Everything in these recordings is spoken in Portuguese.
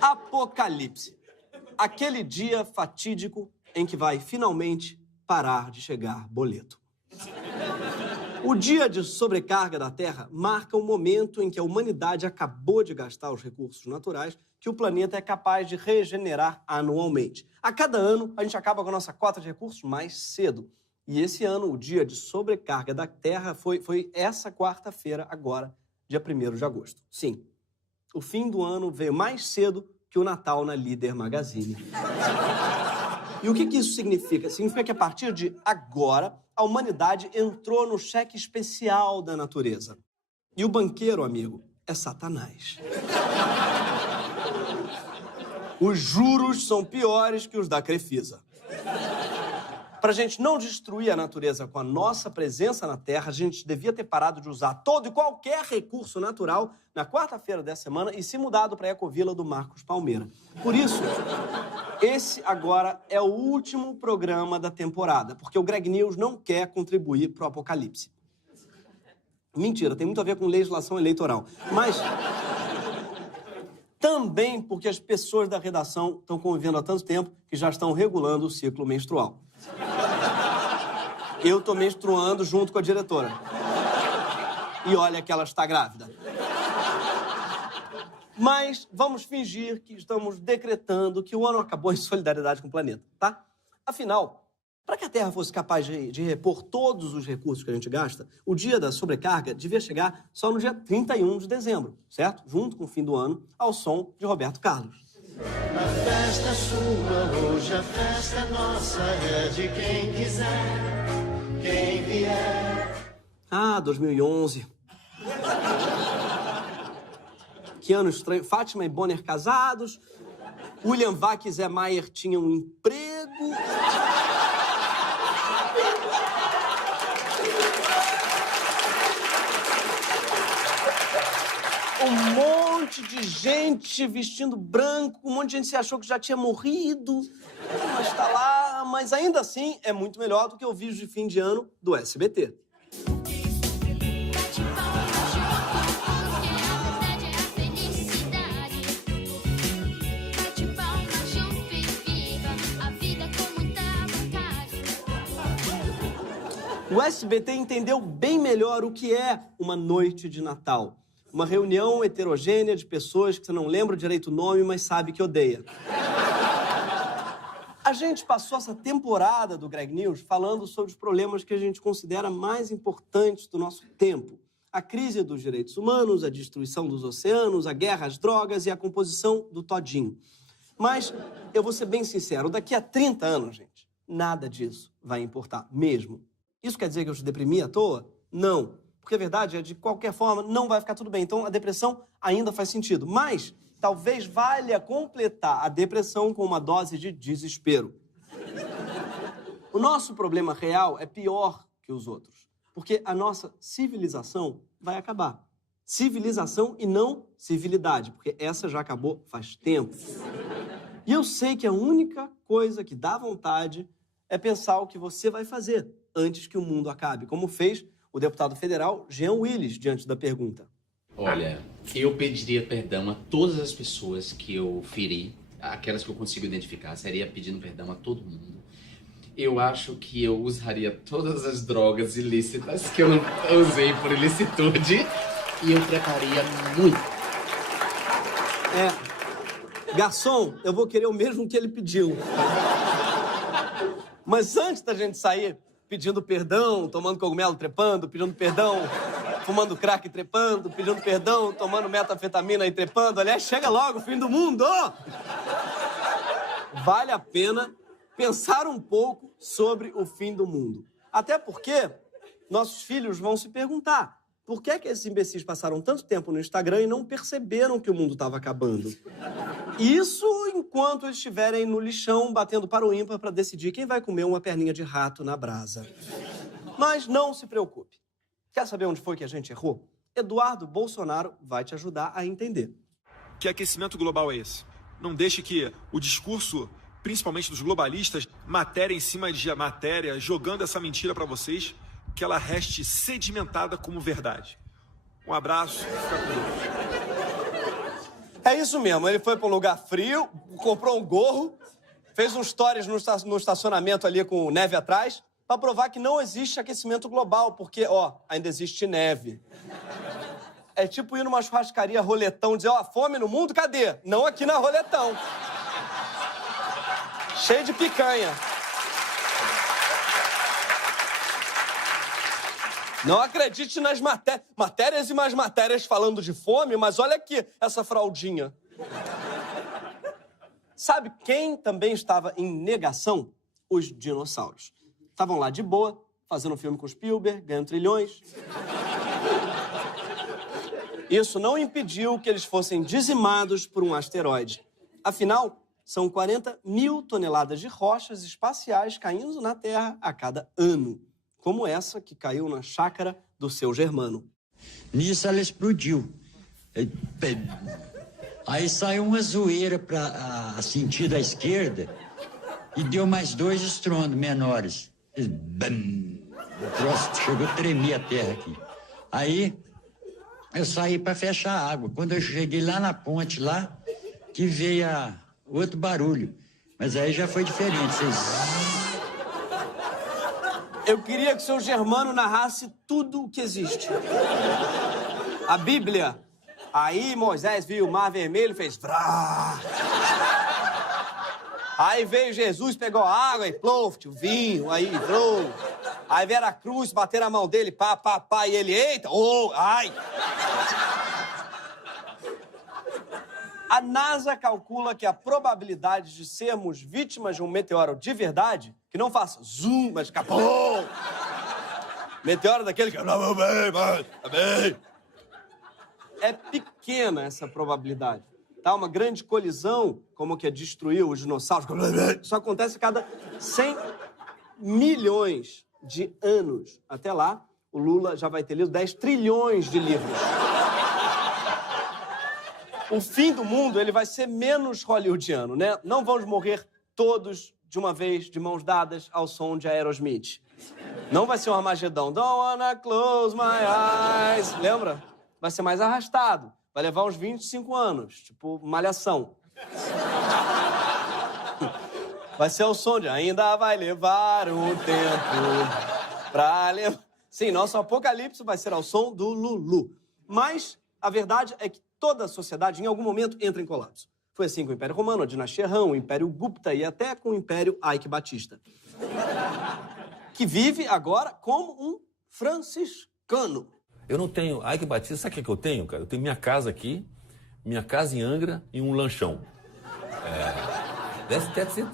Apocalipse. Aquele dia fatídico em que vai finalmente parar de chegar boleto. O dia de sobrecarga da Terra marca o momento em que a humanidade acabou de gastar os recursos naturais que o planeta é capaz de regenerar anualmente. A cada ano, a gente acaba com a nossa cota de recursos mais cedo. E esse ano, o dia de sobrecarga da Terra foi essa quarta-feira, agora, dia 1º de agosto. Sim, o fim do ano veio mais cedo que o Natal na Líder Magazine. E o que isso significa? Significa que a partir de agora, a humanidade entrou no cheque especial da natureza. E o banqueiro, amigo, é Satanás. Os juros são piores que os da Crefisa. Para a gente não destruir a natureza com a nossa presença na Terra, a gente devia ter parado de usar todo e qualquer recurso natural na quarta-feira dessa semana e se mudado para a Ecovila do Marcos Palmeira. Por isso, esse agora é o último programa da temporada, porque o Greg News não quer contribuir para o apocalipse. Mentira, tem muito a ver com legislação eleitoral. Mas também porque as pessoas da redação estão convivendo há tanto tempo que já estão regulando o ciclo menstrual. Eu tô menstruando junto com a diretora. E olha que ela está grávida. Mas vamos fingir que estamos decretando que o ano acabou em solidariedade com o planeta, tá? Afinal, para que a Terra fosse capaz de repor todos os recursos que a gente gasta, o dia da sobrecarga devia chegar só no dia 31 de dezembro, certo? Junto com o fim do ano, ao som de Roberto Carlos. A festa é sua, hoje a festa é nossa, é de quem quiser, quem vier. Ah, 2011. Que ano estranho. Fátima e Bonner casados, William Vac e Zé Maier tinham um emprego. Um monte de gente vestindo branco, um monte de gente se achou que já tinha morrido, mas tá lá, mas ainda assim é muito melhor do que o vídeo de fim de ano do SBT. O SBT entendeu bem melhor o que é uma noite de Natal. Uma reunião heterogênea de pessoas que você não lembra direito o nome, mas sabe que odeia. A gente passou essa temporada do Greg News falando sobre os problemas que a gente considera mais importantes do nosso tempo. A crise dos direitos humanos, a destruição dos oceanos, a guerra às drogas e a composição do todinho. Mas, eu vou ser bem sincero, daqui a 30 anos, gente, nada disso vai importar mesmo. Isso quer dizer que eu te deprimi à toa? Não. Porque a verdade é, de qualquer forma, não vai ficar tudo bem. Então, a depressão ainda faz sentido. Mas, talvez valha completar a depressão com uma dose de desespero. O nosso problema real é pior que os outros. Porque a nossa civilização vai acabar. Civilização e não civilidade. Porque essa já acabou faz tempo. E eu sei que a única coisa que dá vontade é pensar o que você vai fazer antes que o mundo acabe. Como fez o deputado federal Jean Willis, diante da pergunta. Olha, eu pediria perdão a todas as pessoas que eu feri, aquelas que eu consigo identificar, seria pedindo perdão a todo mundo. Eu acho que eu usaria todas as drogas ilícitas que eu não usei por ilicitude e eu trataria muito. Garçom, eu vou querer o mesmo que ele pediu. Mas antes da gente sair pedindo perdão, tomando cogumelo trepando, pedindo perdão, fumando crack e trepando, pedindo perdão, tomando metanfetamina e trepando. Aliás, chega logo o fim do mundo! Vale a pena pensar um pouco sobre o fim do mundo. Até porque nossos filhos vão se perguntar por que esses imbecis passaram tanto tempo no Instagram e não perceberam que o mundo estava acabando. Isso enquanto eles estiverem no lixão batendo para o ímpar para decidir quem vai comer uma perninha de rato na brasa. Mas não se preocupe. Quer saber onde foi que a gente errou? Eduardo Bolsonaro vai te ajudar a entender. Que aquecimento global é esse? Não deixe que o discurso, principalmente dos globalistas, matéria em cima de matéria, jogando essa mentira para vocês, que ela reste sedimentada como verdade. Um abraço, fica com Deus. É isso mesmo. Ele foi para um lugar frio, comprou um gorro, fez uns stories no estacionamento ali com neve atrás, para provar que não existe aquecimento global, porque, ó, ainda existe neve. É tipo ir numa churrascaria Roletão e dizer, ó, fome no mundo, cadê? Não aqui na Roletão. Cheio de picanha. Não acredite nas matérias e mais matérias falando de fome, mas olha aqui essa fraldinha. Sabe quem também estava em negação? Os dinossauros. Estavam lá de boa, fazendo um filme com Spielberg, ganhando trilhões. Isso não impediu que eles fossem dizimados por um asteroide. Afinal, são 40 mil toneladas de rochas espaciais caindo na Terra a cada ano. Como essa que caiu na chácara do seu Germano. Nisso ela explodiu. Aí saiu uma zoeira para a sentido à esquerda e deu mais 2 estrondos menores. O troço chegou a tremer a terra aqui. Aí eu saí para fechar a água. Quando eu cheguei lá na ponte, lá, que veio outro barulho. Mas aí já foi diferente. Eu queria que o seu Germano narrasse tudo o que existe. A Bíblia. Aí Moisés viu o mar vermelho e fez... Vrá. Aí veio Jesus, pegou a água e ploft, o vinho, aí vrou. Aí veio a cruz, bateram a mão dele, pá, e ele, eita, ai. A NASA calcula que a probabilidade de sermos vítimas de um meteoro de verdade, que não faça zoom, mas capô. Meteoro daquele que... É pequena essa probabilidade. Tá? Uma grande colisão, como que destruiu os dinossauros, isso acontece a cada 100 milhões de anos. Até lá, o Lula já vai ter lido 10 trilhões de livros. O fim do mundo, ele vai ser menos hollywoodiano, né? Não vamos morrer todos de uma vez, de mãos dadas, ao som de Aerosmith. Não vai ser um Armagedão. Don't wanna close my eyes. Lembra? Vai ser mais arrastado. Vai levar uns 25 anos, tipo Malhação. Vai ser o som de ainda vai levar um tempo pra levar... Sim, nosso apocalipse vai ser ao som do Lulu. Mas a verdade é que toda a sociedade, em algum momento, entra em colapso. Foi assim com o Império Romano, a dinastia Han, o Império Gupta e até com o Império Ike Batista. Que vive agora como um franciscano. Eu não tenho... Ike Batista, sabe o que eu tenho, cara? Eu tenho minha casa aqui, minha casa em Angra e um lanchão. That's it.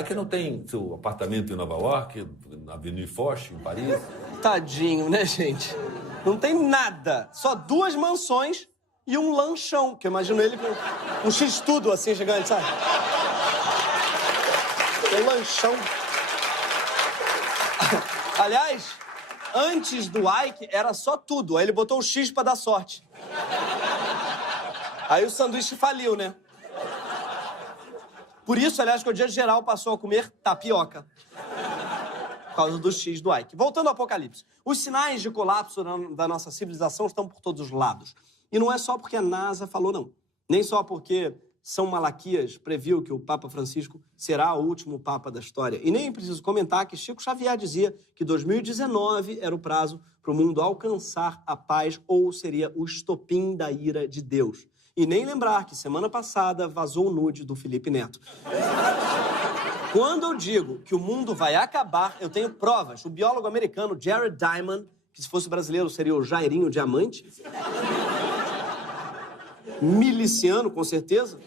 Ike não tem seu apartamento em Nova York, na Avenue Foch, em Paris. Tadinho, né, gente? Não tem nada. Só 2 mansões e um lanchão, que eu imagino ele com um X-tudo assim, gigante, sabe? Um lanchão. Aliás, antes do Ike era só tudo. Aí ele botou o X pra dar sorte. Aí o sanduíche faliu, né? Por isso, aliás, que o dia geral passou a comer tapioca. Por causa do X do Ike. Voltando ao apocalipse. Os sinais de colapso da nossa civilização estão por todos os lados. E não é só porque a NASA falou, não. Nem só porque São Malaquias previu que o Papa Francisco será o último Papa da história. E nem preciso comentar que Chico Xavier dizia que 2019 era o prazo para o mundo alcançar a paz ou seria o estopim da ira de Deus. E nem lembrar que semana passada vazou o nude do Felipe Neto. Quando eu digo que o mundo vai acabar, eu tenho provas. O biólogo americano Jared Diamond, que se fosse brasileiro seria o Jairinho Diamante, miliciano, com certeza,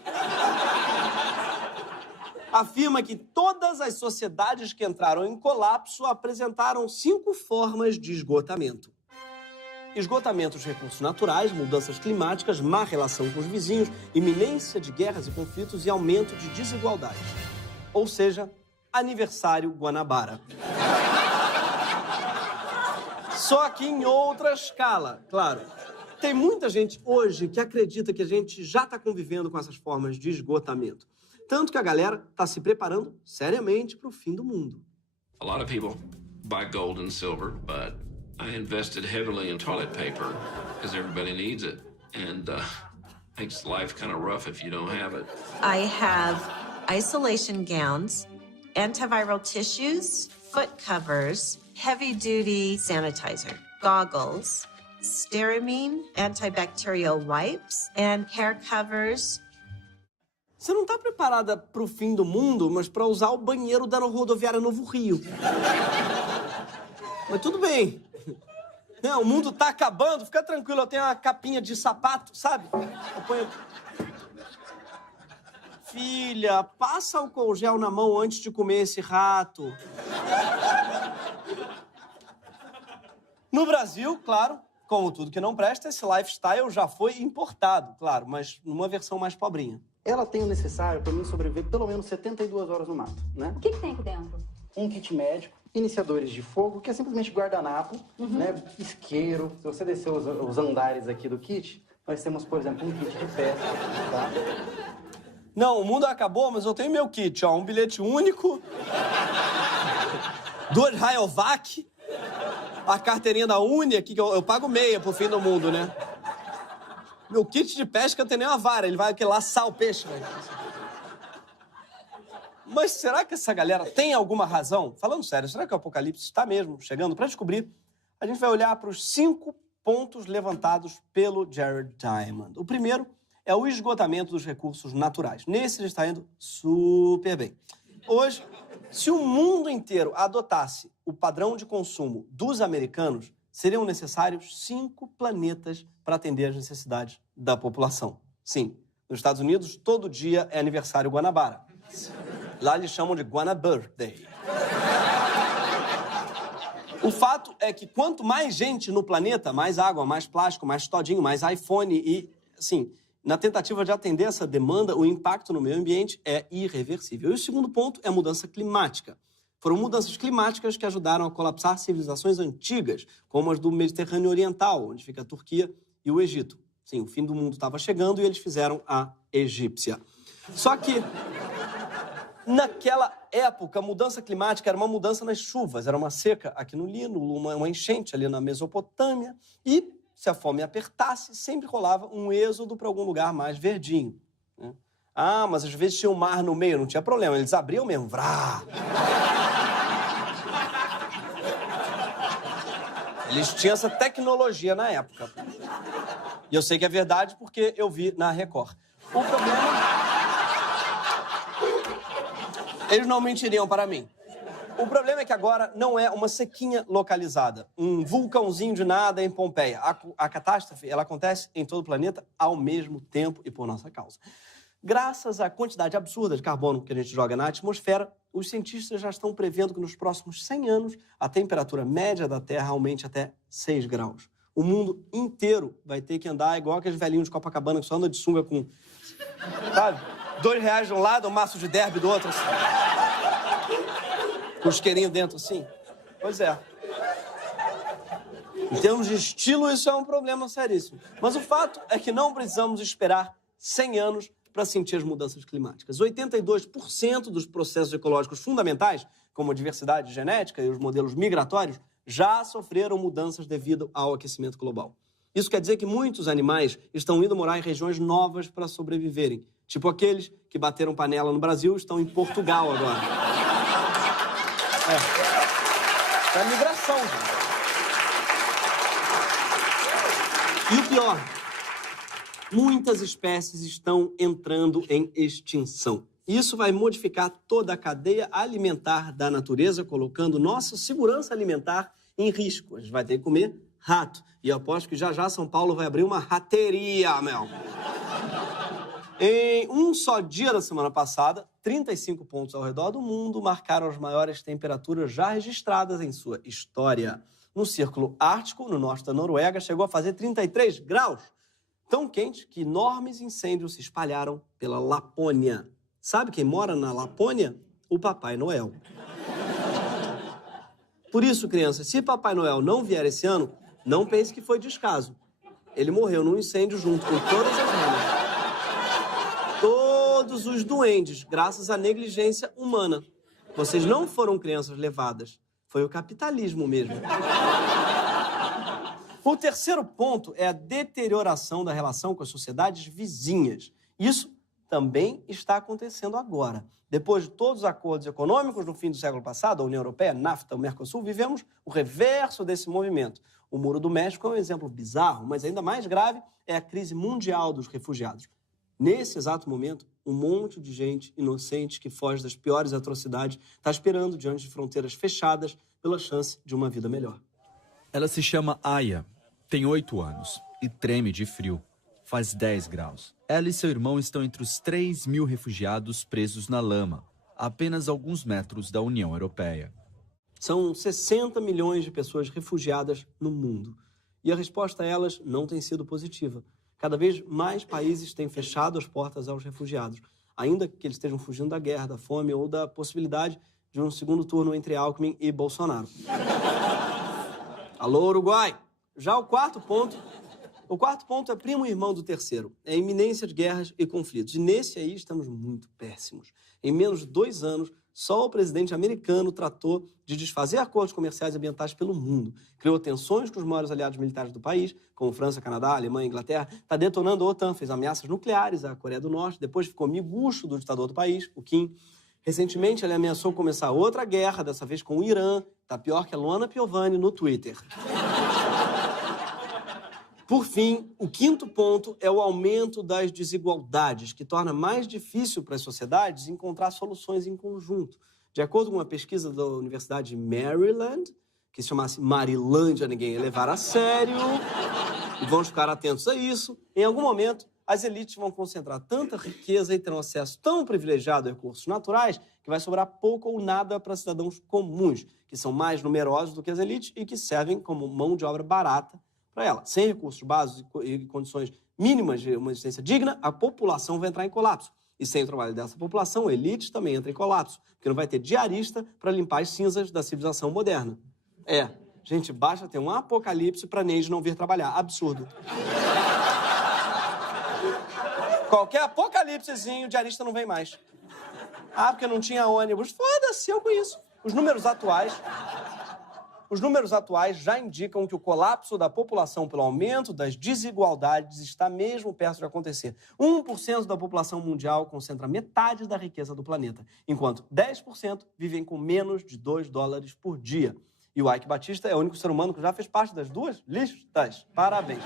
afirma que todas as sociedades que entraram em colapso apresentaram 5 formas de esgotamento. Esgotamento dos recursos naturais, mudanças climáticas, má relação com os vizinhos, iminência de guerras e conflitos e aumento de desigualdades. Ou seja, aniversário Guanabara. Só que em outra escala, claro. Tem muita gente hoje que acredita que a gente já está convivendo com essas formas de esgotamento. Tanto que a galera está se preparando seriamente para o fim do mundo. A lot of people buy gold and silver, but I invested heavily in toilet paper because everybody needs it. And Makes life kind of rough if you don't have it. I have isolation gowns, antiviral tissues, foot covers, heavy-duty sanitizer, goggles, Steramine, antibacterial wipes, and hair covers. Você não tá preparada pro fim do mundo, mas pra usar o banheiro da rodoviária Novo Rio. Mas tudo bem. Não, o mundo tá acabando, fica tranquilo, eu tenho uma capinha de sapato, sabe? Eu ponho... Filha, passa álcool gel na mão antes de comer esse rato. No Brasil, claro, como tudo que não presta, esse lifestyle já foi importado, claro, mas numa versão mais pobrinha. Ela tem o necessário para mim sobreviver pelo menos 72 horas no mato, né? O que tem aqui dentro? Um kit médico, iniciadores de fogo, que é simplesmente guardanapo, né? Isqueiro. Se você descer os andares aqui do kit, nós temos, por exemplo, um kit de pesca, tá? Não, o mundo acabou, mas eu tenho meu kit, ó. Um bilhete único, 2 Rayovac, a carteirinha da Uni aqui, que eu pago meia pro fim do mundo, né? Meu kit de pesca não tem nem uma vara, ele vai aqui laçar o peixe, velho. Mas será que essa galera tem alguma razão? Falando sério, será que o apocalipse está mesmo chegando? Para descobrir, a gente vai olhar para os 5 pontos levantados pelo Jared Diamond. O primeiro é o esgotamento dos recursos naturais. Nesse ele está indo super bem. Hoje, se o mundo inteiro adotasse o padrão de consumo dos americanos, seriam necessários 5 planetas para atender às necessidades da população. Sim, nos Estados Unidos, todo dia é aniversário Guanabara. Lá eles chamam de Guana Birthday. O fato é que quanto mais gente no planeta, mais água, mais plástico, mais todinho, mais iPhone e, assim, na tentativa de atender essa demanda, o impacto no meio ambiente é irreversível. E o segundo ponto é a mudança climática. Foram mudanças climáticas que ajudaram a colapsar civilizações antigas, como as do Mediterrâneo Oriental, onde fica a Turquia e o Egito. Sim, o fim do mundo estava chegando e eles fizeram a egípcia. Só que, naquela época, a mudança climática era uma mudança nas chuvas, era uma seca aqui no Nilo, uma enchente ali na Mesopotâmia, e se a fome apertasse, sempre rolava um êxodo para algum lugar mais verdinho, né? Ah, mas às vezes tinha um mar no meio, não tinha problema, eles abriam mesmo, vrá! Eles tinham essa tecnologia na época. E eu sei que é verdade porque eu vi na Record. O problema... Eles não mentiriam para mim. O problema é que agora não é uma sequinha localizada, um vulcãozinho de nada em Pompeia. A catástrofe, ela acontece em todo o planeta ao mesmo tempo e por nossa causa. Graças à quantidade absurda de carbono que a gente joga na atmosfera, os cientistas já estão prevendo que nos próximos 100 anos a temperatura média da Terra aumente até 6 graus. O mundo inteiro vai ter que andar igual aqueles velhinhos de Copacabana que só andam de sunga com, sabe, R$2 de um lado, um maço de derby do outro, assim. Com o isqueirinho dentro, assim. Pois é. Em termos de estilo, isso é um problema seríssimo. Mas o fato é que não precisamos esperar 100 anos para sentir as mudanças climáticas. 82% dos processos ecológicos fundamentais, como a diversidade genética e os modelos migratórios, já sofreram mudanças devido ao aquecimento global. Isso quer dizer que muitos animais estão indo morar em regiões novas para sobreviverem. Tipo aqueles que bateram panela no Brasil estão em Portugal agora. É a migração, gente. E o pior, muitas espécies estão entrando em extinção. Isso vai modificar toda a cadeia alimentar da natureza, colocando nossa segurança alimentar em risco. A gente vai ter que comer rato. E eu aposto que já São Paulo vai abrir uma rateria, Mel. Em um só dia da semana passada, 35 pontos ao redor do mundo marcaram as maiores temperaturas já registradas em sua história. No Círculo Ártico, no norte da Noruega, chegou a fazer 33 graus. Tão quente que enormes incêndios se espalharam pela Lapônia. Sabe quem mora na Lapônia? O Papai Noel. Por isso, crianças, se Papai Noel não vier esse ano, não pense que foi descaso. Ele morreu num incêndio junto com todas as ranas. Todos os duendes, graças à negligência humana. Vocês não foram crianças levadas. Foi o capitalismo mesmo. O terceiro ponto é a deterioração da relação com as sociedades vizinhas. Isso também está acontecendo agora. Depois de todos os acordos econômicos no fim do século passado, a União Europeia, NAFTA, o Mercosul, vivemos o reverso desse movimento. O Muro do México é um exemplo bizarro, mas ainda mais grave é a crise mundial dos refugiados. Nesse exato momento, um monte de gente inocente que foge das piores atrocidades está esperando diante de fronteiras fechadas pela chance de uma vida melhor. Ela se chama Aya, tem 8 anos e treme de frio. Faz 10 graus. Ela e seu irmão estão entre os 3.000 refugiados presos na lama, a apenas alguns metros da União Europeia. São 60 milhões de pessoas refugiadas no mundo. E a resposta a elas não tem sido positiva. Cada vez mais países têm fechado as portas aos refugiados, ainda que eles estejam fugindo da guerra, da fome ou da possibilidade de um segundo turno entre Alckmin e Bolsonaro. Alô, Uruguai! Já o quarto ponto é primo irmão do terceiro. É a iminência de guerras e conflitos. E nesse aí estamos muito péssimos. Em menos de 2 anos, só o presidente americano tratou de desfazer acordos comerciais e ambientais pelo mundo. Criou tensões com os maiores aliados militares do país, como França, Canadá, Alemanha e Inglaterra. Está detonando a OTAN, fez ameaças nucleares à Coreia do Norte. Depois ficou miguxo do ditador do país, o Kim. Recentemente, ele ameaçou começar outra guerra, dessa vez com o Irã. Tá pior que a Luana Piovani no Twitter. Por fim, o quinto ponto é o aumento das desigualdades, que torna mais difícil para as sociedades encontrar soluções em conjunto. De acordo com uma pesquisa da Universidade de Maryland, que se chamasse Marilândia, ninguém ia levar a sério, e vamos ficar atentos a isso, em algum momento as elites vão concentrar tanta riqueza e terão acesso tão privilegiado a recursos naturais que vai sobrar pouco ou nada para cidadãos comuns, que são mais numerosos do que as elites e que servem como mão de obra barata para ela. Sem recursos básicos e condições mínimas de uma existência digna, a população vai entrar em colapso. E sem o trabalho dessa população, a elite também entra em colapso, porque não vai ter diarista para limpar as cinzas da civilização moderna. Gente, basta ter um apocalipse para Neide não vir trabalhar. Absurdo. Qualquer apocalipsezinho, o diarista não vem mais. Porque não tinha ônibus. Foda-se, eu com isso. Os números atuais já indicam que o colapso da população pelo aumento das desigualdades está mesmo perto de acontecer. 1% da população mundial concentra metade da riqueza do planeta, enquanto 10% vivem com menos de $2 por dia. E o Ike Batista é o único ser humano que já fez parte das 2 listas. Parabéns.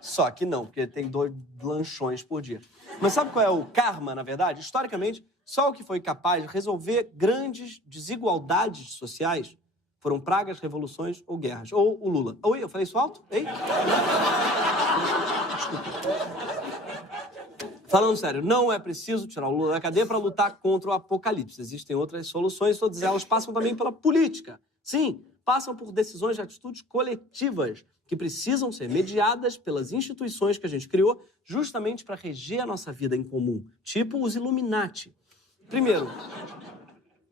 Só que não, porque ele tem 2 lanchões por dia. Mas sabe qual é o karma, na verdade? Historicamente, só o que foi capaz de resolver grandes desigualdades sociais foram pragas, revoluções ou guerras. Ou o Lula. Oi, eu falei isso alto? Ei? Falando sério, não é preciso tirar o Lula da cadeia para lutar contra o apocalipse. Existem outras soluções, todas elas passam também pela política. Sim, passam por decisões de atitudes coletivas que precisam ser mediadas pelas instituições que a gente criou justamente para reger a nossa vida em comum, tipo os Illuminati. Primeiro,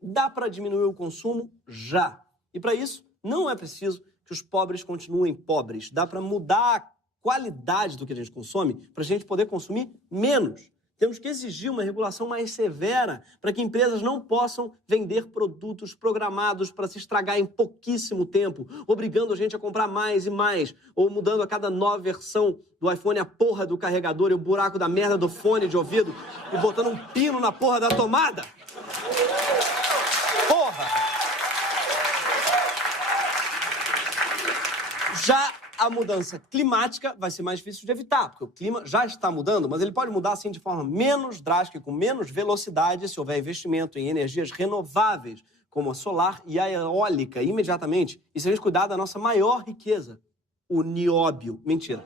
dá para diminuir o consumo já. E para isso, não é preciso que os pobres continuem pobres. Dá para mudar a qualidade do que a gente consome para a gente poder consumir menos. Temos que exigir uma regulação mais severa para que empresas não possam vender produtos programados para se estragar em pouquíssimo tempo, obrigando a gente a comprar mais e mais, ou mudando a cada nova versão do iPhone a porra do carregador e o buraco da merda do fone de ouvido e botando um pino na porra da tomada. Porra! Já a mudança climática vai ser mais difícil de evitar, porque o clima já está mudando, mas ele pode mudar, assim, de forma menos drástica e com menos velocidade se houver investimento em energias renováveis, como a solar e a eólica, imediatamente, e se a gente cuidar da nossa maior riqueza, o nióbio. Mentira.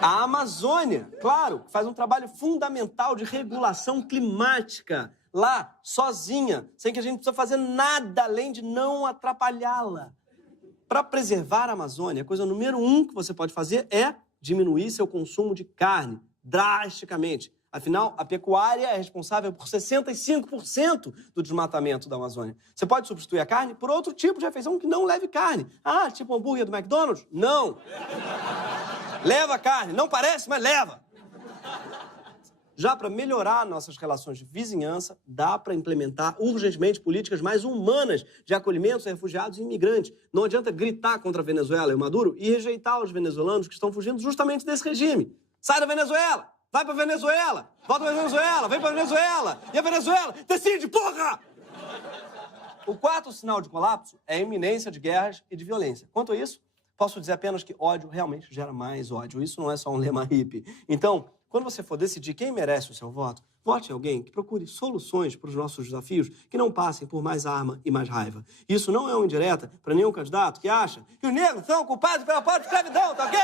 A Amazônia, claro, faz um trabalho fundamental de regulação climática, lá, sozinha, sem que a gente precisa fazer nada além de não atrapalhá-la. Para preservar a Amazônia, a coisa número 1 que você pode fazer é diminuir seu consumo de carne drasticamente. Afinal, a pecuária é responsável por 65% do desmatamento da Amazônia. Você pode substituir a carne por outro tipo de refeição que não leve carne. Tipo hambúrguer do McDonald's? Não. Leva carne. Não parece, mas leva. Já para melhorar nossas relações de vizinhança, dá para implementar urgentemente políticas mais humanas de acolhimento a refugiados e imigrantes. Não adianta gritar contra a Venezuela e o Maduro e rejeitar os venezuelanos que estão fugindo justamente desse regime. Sai da Venezuela! Vai pra Venezuela! Volta pra Venezuela! Vem pra Venezuela! E a Venezuela decide, porra! O quarto sinal de colapso é a iminência de guerras e de violência. Quanto a isso, posso dizer apenas que ódio realmente gera mais ódio. Isso não é só um lema hippie. Então, quando você for decidir quem merece o seu voto, vote em alguém que procure soluções para os nossos desafios que não passem por mais arma e mais raiva. Isso não é uma indireta para nenhum candidato que acha que os negros são culpados pela própria escravidão, tá ok?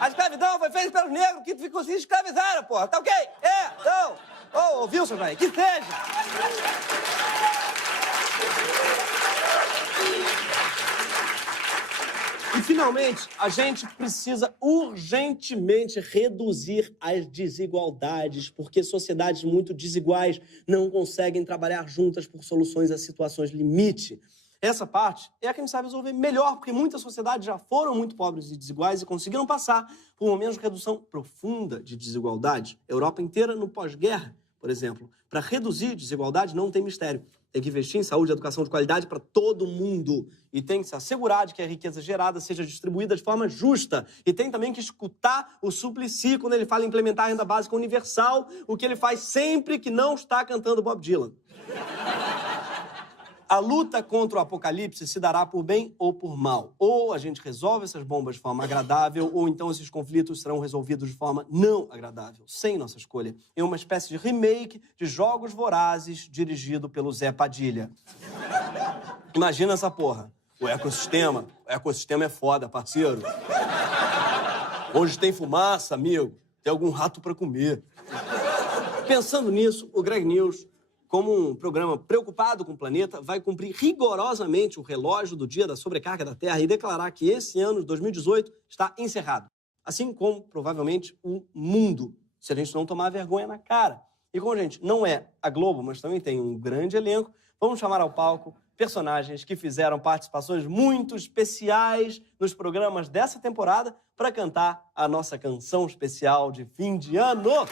A escravidão foi feita pelos negros que ficam se escravizaram, porra, tá ok? Não! Ô, Wilson, velho, que seja! E, finalmente, a gente precisa urgentemente reduzir as desigualdades, porque sociedades muito desiguais não conseguem trabalhar juntas por soluções a situações limite. Essa parte é a que a gente sabe resolver melhor, porque muitas sociedades já foram muito pobres e desiguais e conseguiram passar por momentos de redução profunda de desigualdade. A Europa inteira, no pós-guerra, por exemplo, para reduzir desigualdade não tem mistério. Tem que investir em saúde e educação de qualidade para todo mundo. E tem que se assegurar de que a riqueza gerada seja distribuída de forma justa. E tem também que escutar o Suplicy quando ele fala em implementar a renda básica universal, o que ele faz sempre que não está cantando Bob Dylan. A luta contra o apocalipse se dará por bem ou por mal. Ou a gente resolve essas bombas de forma agradável, ou então esses conflitos serão resolvidos de forma não agradável, sem nossa escolha. É uma espécie de remake de Jogos Vorazes, dirigido pelo Zé Padilha. Imagina essa porra. O ecossistema é foda, parceiro. Onde tem fumaça, amigo, tem algum rato pra comer. Pensando nisso, o Greg News, como um programa preocupado com o planeta, vai cumprir rigorosamente o relógio do dia da sobrecarga da Terra e declarar que esse ano de 2018 está encerrado. Assim como, provavelmente, o mundo, se a gente não tomar vergonha na cara. E como a gente não é a Globo, mas também tem um grande elenco, vamos chamar ao palco personagens que fizeram participações muito especiais nos programas dessa temporada para cantar a nossa canção especial de fim de ano.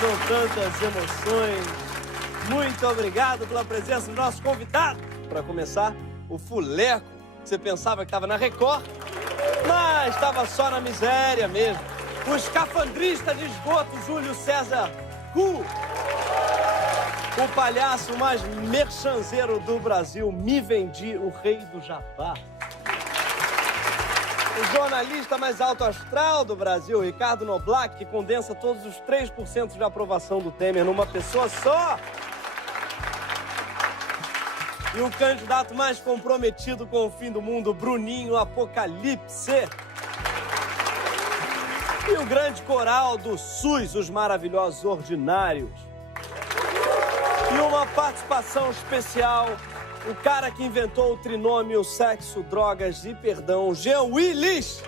São tantas emoções. Muito obrigado pela presença do nosso convidado. Para começar, o Fuleco. Você pensava que estava na Record, mas estava só na miséria mesmo. O escafandrista de esgoto, Júlio César Cu. O palhaço mais merchanzeiro do Brasil, Me Vendi, o rei do jabá. O jornalista mais alto astral do Brasil, Ricardo Noblat, que condensa todos os 3% de aprovação do Temer numa pessoa só. E o candidato mais comprometido com o fim do mundo, Bruninho Apocalipse. E o grande coral do SUS, os maravilhosos ordinários. E uma participação especial, o cara que inventou o trinômio sexo, drogas e perdão, Jean Willis.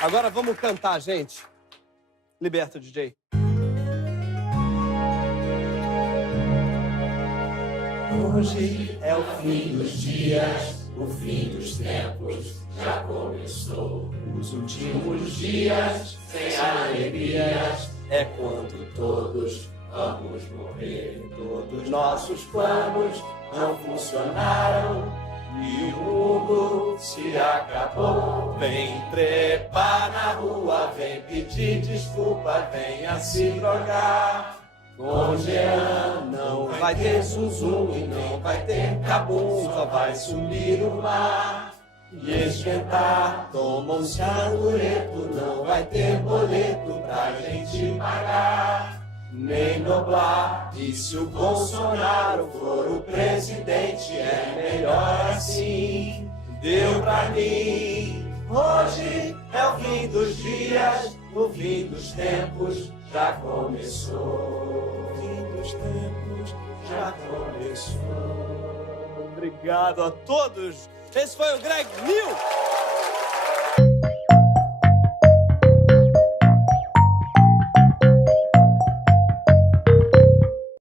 Agora vamos cantar, gente. Liberta, DJ. Hoje é o fim dos dias, o fim dos tempos já começou. Os últimos dias sem alegrias é quando todos vamos morrer. Todos nossos planos não funcionaram e o mundo se acabou. Vem trepar na rua, vem pedir desculpa, venha se drogar. Com Jean não vai ter zum e não vai ter cabum, só vai subir o mar e esquentar. Toma um charureto, não vai ter boleto pra gente pagar. Nem Noblar, e se o Bolsonaro for o presidente, é melhor assim. Deu pra mim, hoje é o fim dos dias, o fim dos tempos já começou. O fim dos tempos já começou. Obrigado a todos. Esse foi o Greg News.